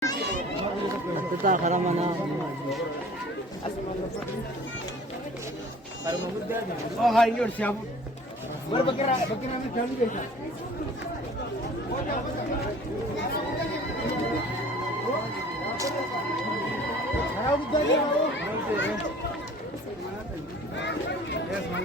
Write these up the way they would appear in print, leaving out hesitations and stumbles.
Kita karama na. Oh, hai yun siya. Bar bakira namin kami dito. Harap dali ako. Yes, man.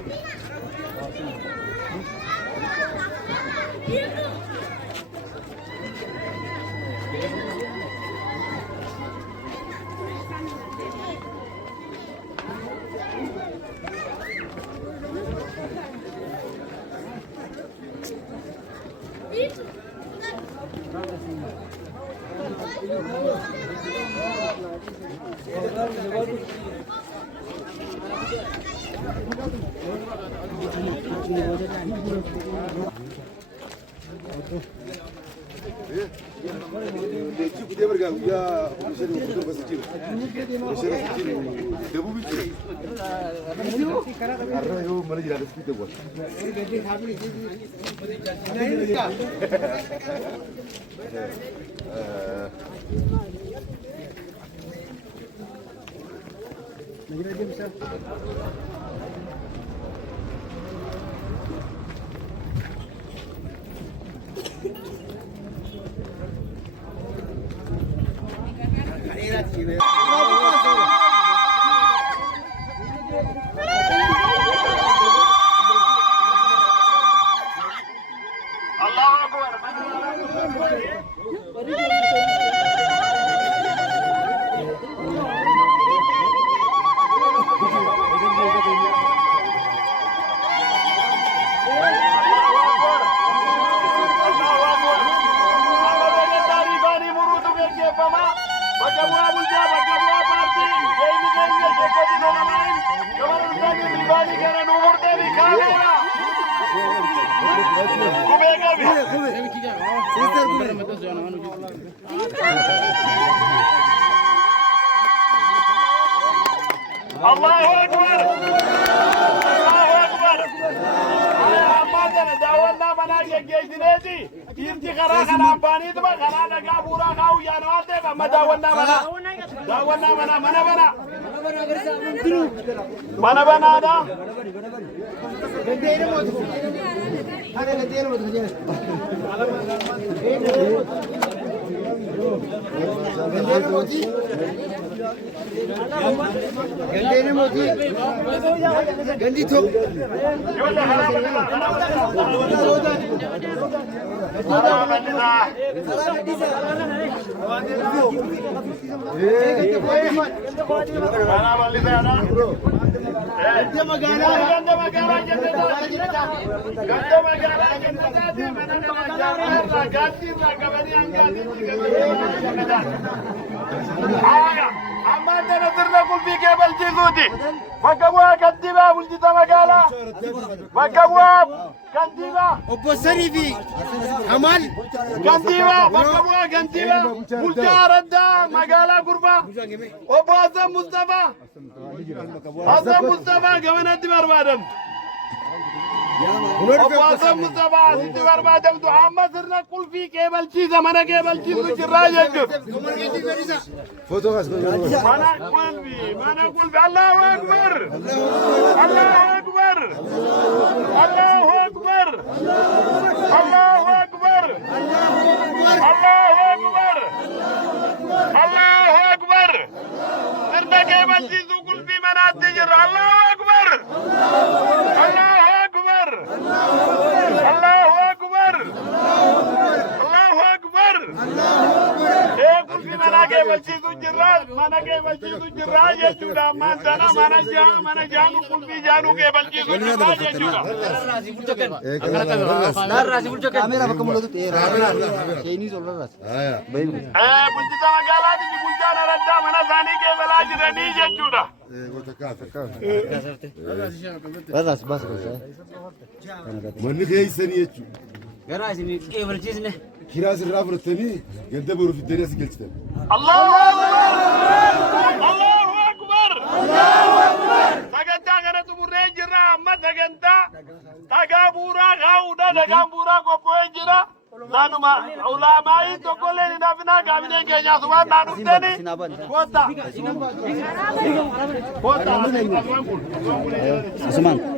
Allahu Akbar. Allahu Akbar. Amadana dawalna mana gegejineti. Irti khara khana bani tuma khana daga pura khau ya nawate ka madawalna mana. Dawalna mana mana mana. Mana mana ada. Gendere modu. Ada gendere modu. Gendere modu. Gendene moti, gendi top. Amanda nazarna kulfi kebal jizudi Bagabwa kantiba bulchita magala Bagabwa kantiba Obbo Sarifi Amal kantiba Bagabwa kantiba bulcha radda magala gurba Obbo Azam Mustafa gamanatti barbadam Obbo Azam Mustafa asitti barbadam tu amma sirna kulfi kebal chiza mana kebal chizu jirra jechuu Foto kas Mana kulfi Allahu Akbar Allahu Akbar Allahu Akbar Allahu Akbar Allahu Akbar Allahu Akbar Sirna kebal chizu kulfi manatti jirra Allahu Akbar Allahu Akbar Allahu Akbar Allahu Akbar kulfi mana kebal chizu jirra mana kebal chizu jirra jechuudha maantana mana jaanu kulfi jaanu kebal chizu jirra jechuudha kamera bakka mul'atu ta'eera. Keenii solirraas. bulchita magaalaati bulchaan araddaa mana isaanii kebalaa jiranii jechuudha Barraas baasa gosa. Manni keessanii jechuudha. Garaa isin qeebalchiisne. Kiraa sirraa fudhatanii ganda boruuf iddoo as galchitan. Allahu Akbar Allahu Akbar Allahu Akbar sagantaa kana xumurree jirra amma sagantaa dhagaa buuraa kaa'uudha dhagaan buuraa qopho'ee jira نانو ما علماء تقولين نافنا كاملين كيا سوان نانو تاني كوتا كوتا Usman.